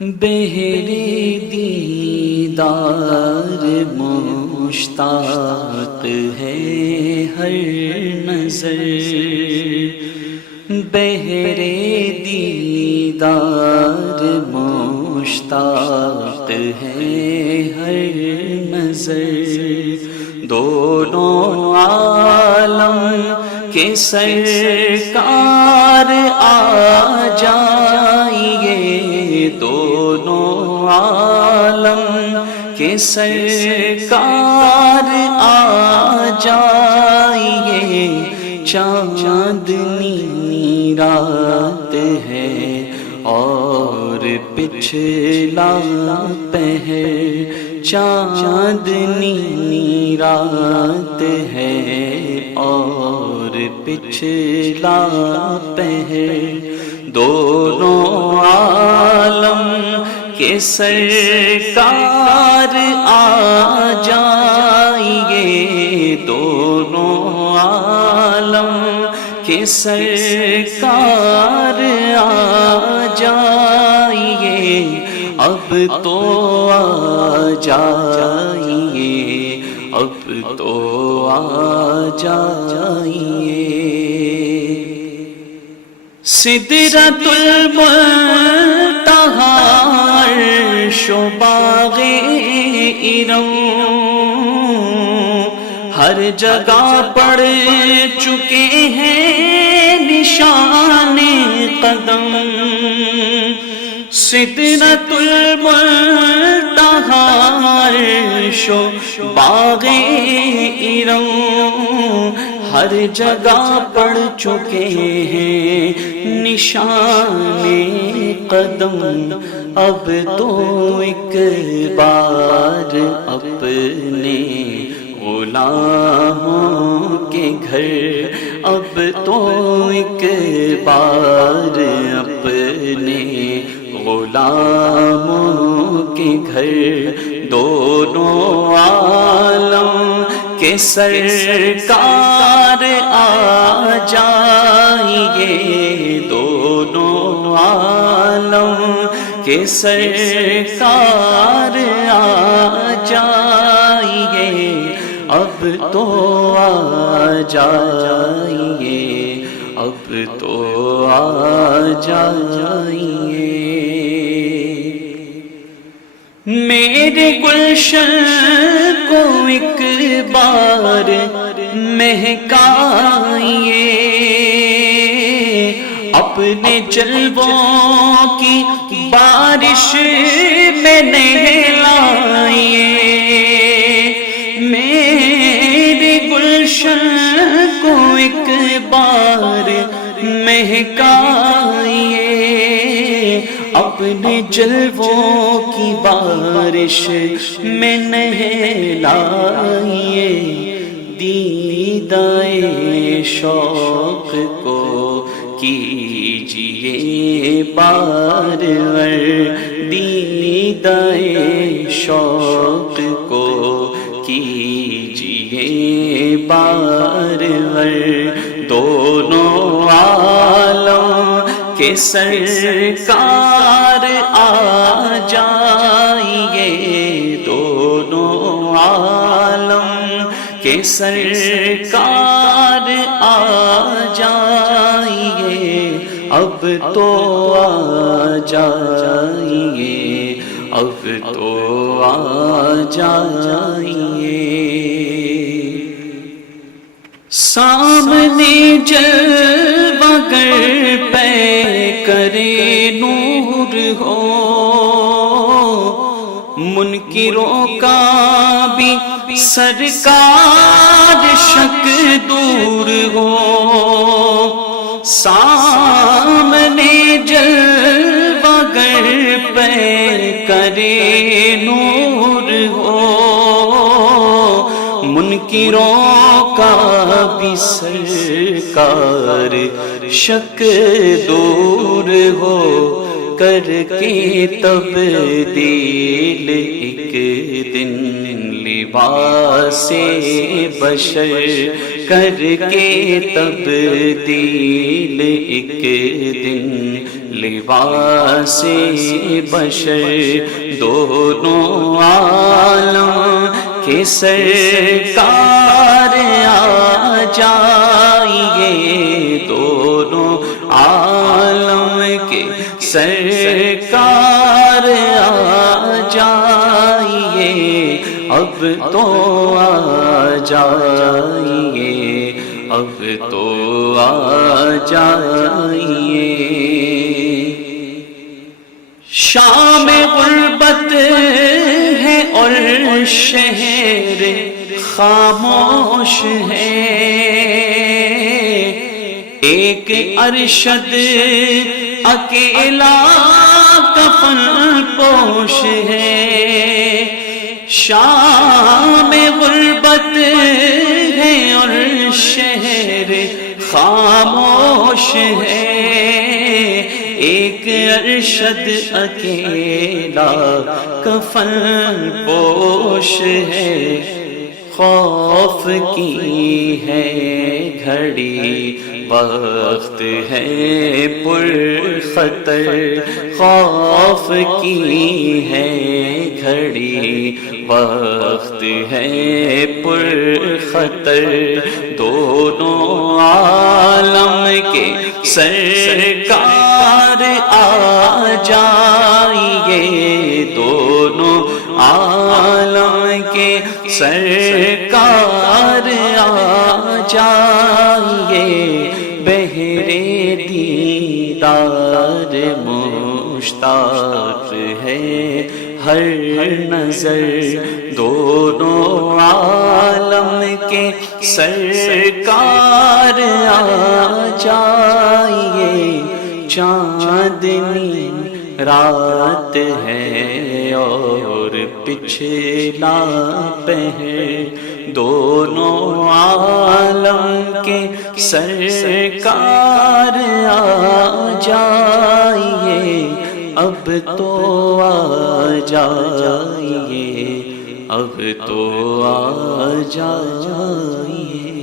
بہرے دیدار مشتاق ہے ہر نظر، بہرے دیدار مشتاق ہے ہر نظر، دونوں عالم کے سرکار آ جائیے، دونوں عالم کے سرکار آ جائیے، چاندنی رات ہے اور پچھلا پہر، چاندنی رات ہے اور پچھلا پہر، دونوں عالم کے سرکار آ جائیے، دونوں عالم کے سرکار آ جائیے، اب تو آ جائیے، اب تو آ جائیے۔ سدرۃ المنتہی عرش و باغ ارم، ہر جگہ پڑ چکے ہیں نشان قدم، سدرۃ المنتہی عرش و باغ ارم، ہر جگہ پڑ چکے ہیں نشان قدم، اب تو ایک بار اپنے غلاموں کے گھر، اب تو ایک بار اپنے غلاموں کے گھر، دونوں عالم کے سرکار آ جائیے، دونوں عالم کے سرکار آ جائیے، اب تو آ جائیے، اب تو آ جائیے۔ میرے گلشن کو ایک بار مہکائیے، اپنے جلووں کی بارش میں نہلائیے، میرے گلشن کو ایک بار مہکائیے، اپنے جلووں کی بارش میں نہلائیے، دیدۂ شوق کو کیجئے بارور، دیدۂ شوق کو کیجئے بارور، دونوں عالم کے سرکار آ جائیے، دونوں عالم کے سرکار آ جائیے، اب تو آ جائیے، اب تو آ جائیے۔ سامنے جلوہ گر پہ کرے نور ہو، منکروں کا بھی سرکار شک دور ہو، سامنے جلوہ گر پہ کرے نور ہو، منکروں کا بھی سرکار شک دور ہو، کر کے تبدیل ایک دن لباس بشر کر کے تبدیل ایک دن لباس بشر دونوں عالم کے سرکار آ جائیے دونوں عالم کے سرکار آ جائیے اب تو آ جائیے اب تو آ جائیے شام غربت ہے اور شہر خاموش ہے ایک ارشد اکیلا کفن پوش ہے شام غربت ہے اور شہر خاموش ہے ایک ارشد اکیلا کفن پوش ہے خوف کی ہے گھڑی وقت ہے پر خطر خوف کی ہے گھڑی وقت ہے پر خطر دونوں عالم کے سرکار آ جائیے دونوں عالم کے سرکار آ جائیے بہرے دیدار مشتاق ہے ہر نظر دونوں عالم کے سرکار آ جائیے چاندنی رات ہے اور پچھلا پہر دونوں عالم کے سرکار آ جائیے اب تو آ جائیے اب تو آ جائیے